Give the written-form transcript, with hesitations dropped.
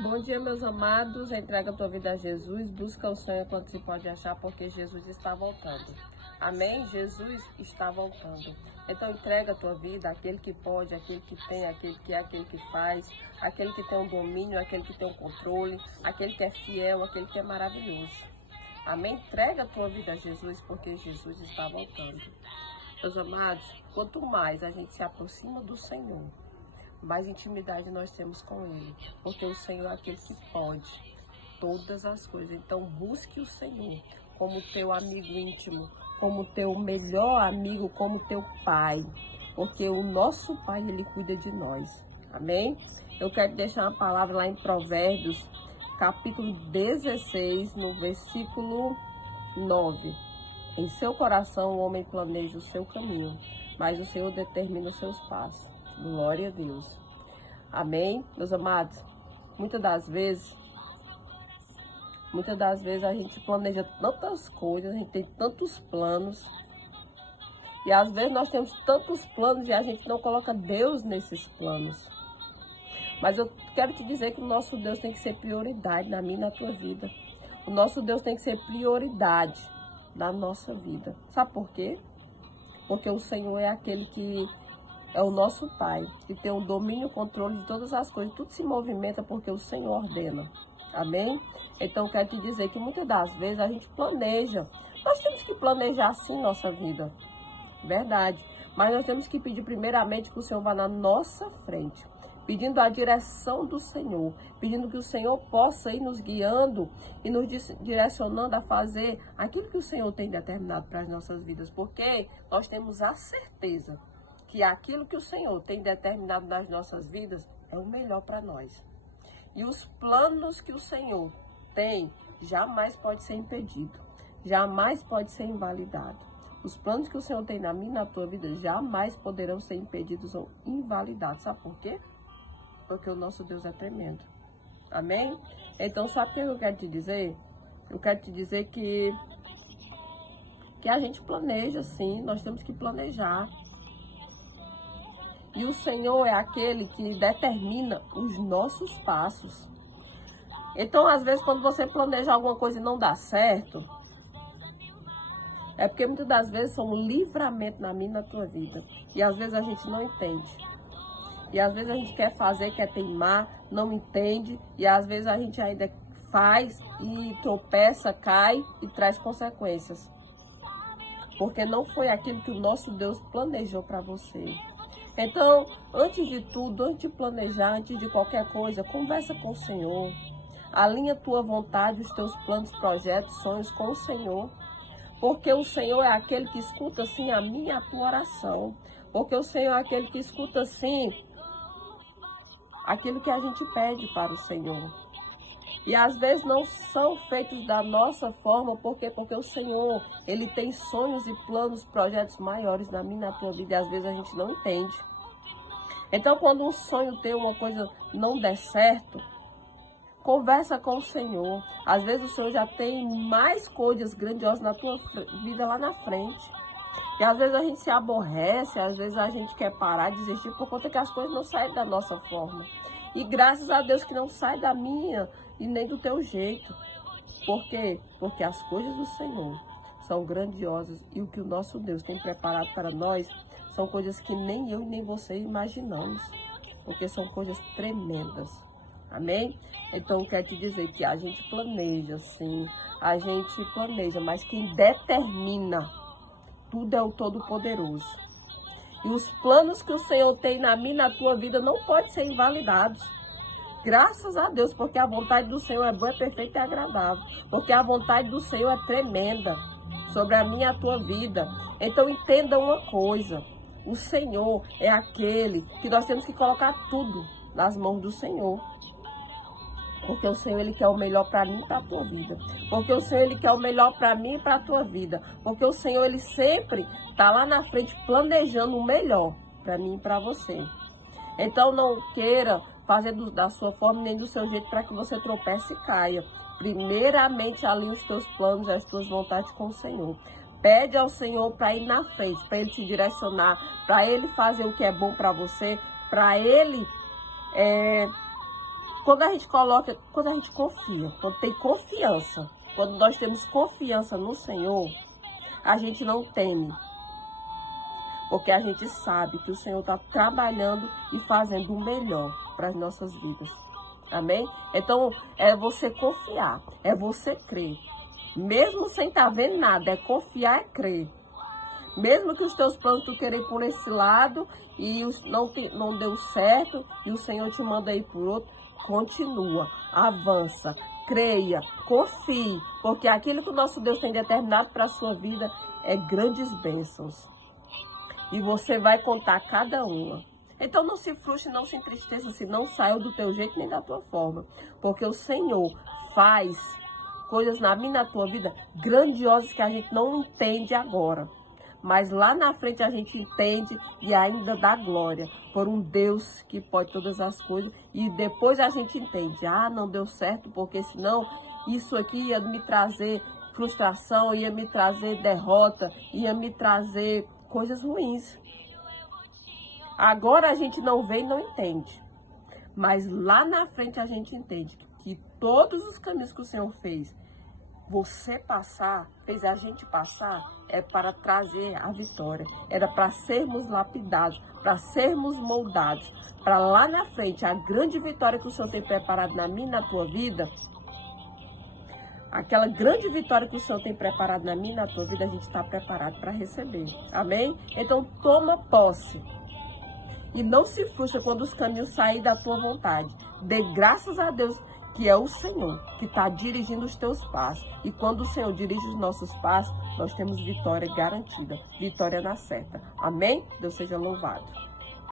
Bom dia, meus amados. Entrega a tua vida a Jesus. Busca o sonho quanto se pode achar, porque Jesus está voltando. Amém? Jesus está voltando. Então entrega a tua vida àquele que pode, àquele que tem, àquele que é, àquele que faz, àquele que tem o domínio, àquele que tem o controle, àquele que é fiel, àquele que é maravilhoso. Amém? Entrega a tua vida a Jesus, porque Jesus está voltando. Meus amados, quanto mais a gente se aproxima do Senhor, mais intimidade nós temos com Ele, porque o Senhor é aquele que pode todas as coisas. Então busque o Senhor como teu amigo íntimo, como teu melhor amigo, como teu pai, porque o nosso pai, Ele cuida de nós. Amém? Eu quero deixar uma palavra lá em Provérbios, capítulo 16, no versículo 9. Em seu coração o homem planeja o seu caminho, mas o Senhor determina os seus passos. Glória a Deus. Amém, meus amados? Muitas das vezes a gente planeja tantas coisas, a gente tem tantos planos. E às vezes nós temos tantos planos e a gente não coloca Deus nesses planos. Mas eu quero te dizer que o nosso Deus tem que ser prioridade na minha e na tua vida. O nosso Deus tem que ser prioridade na nossa vida. Sabe por quê? Porque o Senhor é aquele que é o nosso Pai, que tem o domínio e o controle de todas as coisas. Tudo se movimenta porque o Senhor ordena. Amém? Então eu quero te dizer que muitas das vezes a gente planeja. Nós temos que planejar sim nossa vida. Verdade. Mas nós temos que pedir primeiramente que o Senhor vá na nossa frente. Pedindo a direção do Senhor. Pedindo que o Senhor possa ir nos guiando e nos direcionando a fazer aquilo que o Senhor tem determinado para as nossas vidas. Porque nós temos a certeza que aquilo que o Senhor tem determinado nas nossas vidas é o melhor para nós. E os planos que o Senhor tem jamais pode ser impedido, jamais pode ser invalidado. Os planos que o Senhor tem na minha e na tua vida jamais poderão ser impedidos ou invalidados. Sabe por quê? Porque o nosso Deus é tremendo. Amém? Então, sabe o que eu quero te dizer? Eu quero te dizer que a gente planeja sim, nós temos que planejar. E o Senhor é aquele que determina os nossos passos. Então, às vezes, quando você planeja alguma coisa e não dá certo, é porque muitas das vezes são um livramento na minha e na tua vida. E às vezes a gente não entende. E às vezes a gente quer fazer, quer teimar, não entende. E às vezes a gente ainda faz e tropeça, cai e traz consequências. Porque não foi aquilo que o nosso Deus planejou para você. Então, antes de tudo, antes de planejar, antes de qualquer coisa, conversa com o Senhor. Alinha a tua vontade, os teus planos, projetos, sonhos com o Senhor. Porque o Senhor é aquele que escuta, sim, a minha e a tua oração. Porque o Senhor é aquele que escuta, sim, aquilo que a gente pede para o Senhor. E às vezes não são feitos da nossa forma, porque o Senhor, Ele tem sonhos e planos, projetos maiores na minha e na tua vida, e às vezes a gente não entende. Então, quando um sonho teu, uma coisa não der certo, conversa com o Senhor. Às vezes o Senhor já tem mais coisas grandiosas na tua vida lá na frente. E às vezes a gente se aborrece, às vezes a gente quer parar, desistir, por conta que as coisas não saem da nossa forma. E graças a Deus que não sai da minha e nem do teu jeito. Por quê? Porque as coisas do Senhor são grandiosas e o que o nosso Deus tem preparado para nós são coisas que nem eu e nem você imaginamos. Porque são coisas tremendas. Amém? Então eu quero te dizer que a gente planeja, sim. A gente planeja, mas quem determina tudo é o Todo-Poderoso. E os planos que o Senhor tem na minha e na tua vida não podem ser invalidados. Graças a Deus, porque a vontade do Senhor é boa, é perfeita e agradável. Porque a vontade do Senhor é tremenda sobre a minha e a tua vida. Então entenda uma coisa. O Senhor é aquele que nós temos que colocar tudo nas mãos do Senhor. Porque o Senhor, Ele quer o melhor para mim e para a tua vida. Porque o Senhor, Ele quer o melhor para mim e para a tua vida. Porque o Senhor, Ele sempre está lá na frente planejando o melhor para mim e para você. Então não queira fazer da sua forma nem do seu jeito para que você tropece e caia. Primeiramente alinhe os teus planos, as tuas vontades com o Senhor. Pede ao Senhor para ir na frente, para Ele te direcionar, para Ele fazer o que é bom para você, para Ele quando a gente confia, quando tem confiança, quando nós temos confiança no Senhor, a gente não teme. Porque a gente sabe que o Senhor está trabalhando e fazendo o melhor para as nossas vidas. Amém? Então, é você confiar, é você crer. Mesmo sem estar vendo nada, é confiar e crer. Mesmo que os teus planos tu querer ir por esse lado e não deu certo e o Senhor te manda ir por outro, continua, avança, creia, confie, porque aquilo que o nosso Deus tem determinado para a sua vida é grandes bênçãos. E você vai contar cada uma. Então não se frustre, não se entristeça se não saiu do teu jeito nem da tua forma. Porque o Senhor faz coisas na minha e na tua vida grandiosas que a gente não entende agora. Mas lá na frente a gente entende e ainda dá glória por um Deus que pode todas as coisas. E depois a gente entende, não deu certo, porque senão isso aqui ia me trazer frustração, ia me trazer derrota, ia me trazer coisas ruins. Agora a gente não vê e não entende. Mas lá na frente a gente entende que todos os caminhos que o Senhor fez, fez a gente passar, é para trazer a vitória. Era para sermos lapidados, para sermos moldados, para lá na frente, a grande vitória que o Senhor tem preparado na minha e na tua vida, aquela grande vitória que o Senhor tem preparado na minha e na tua vida, a gente está preparado para receber. Amém? Então toma posse. E não se frustra quando os caminhos saírem da tua vontade. Dê graças a Deus que é o Senhor que está dirigindo os teus passos. E quando o Senhor dirige os nossos passos, nós temos vitória garantida. Vitória na certa. Amém? Deus seja louvado.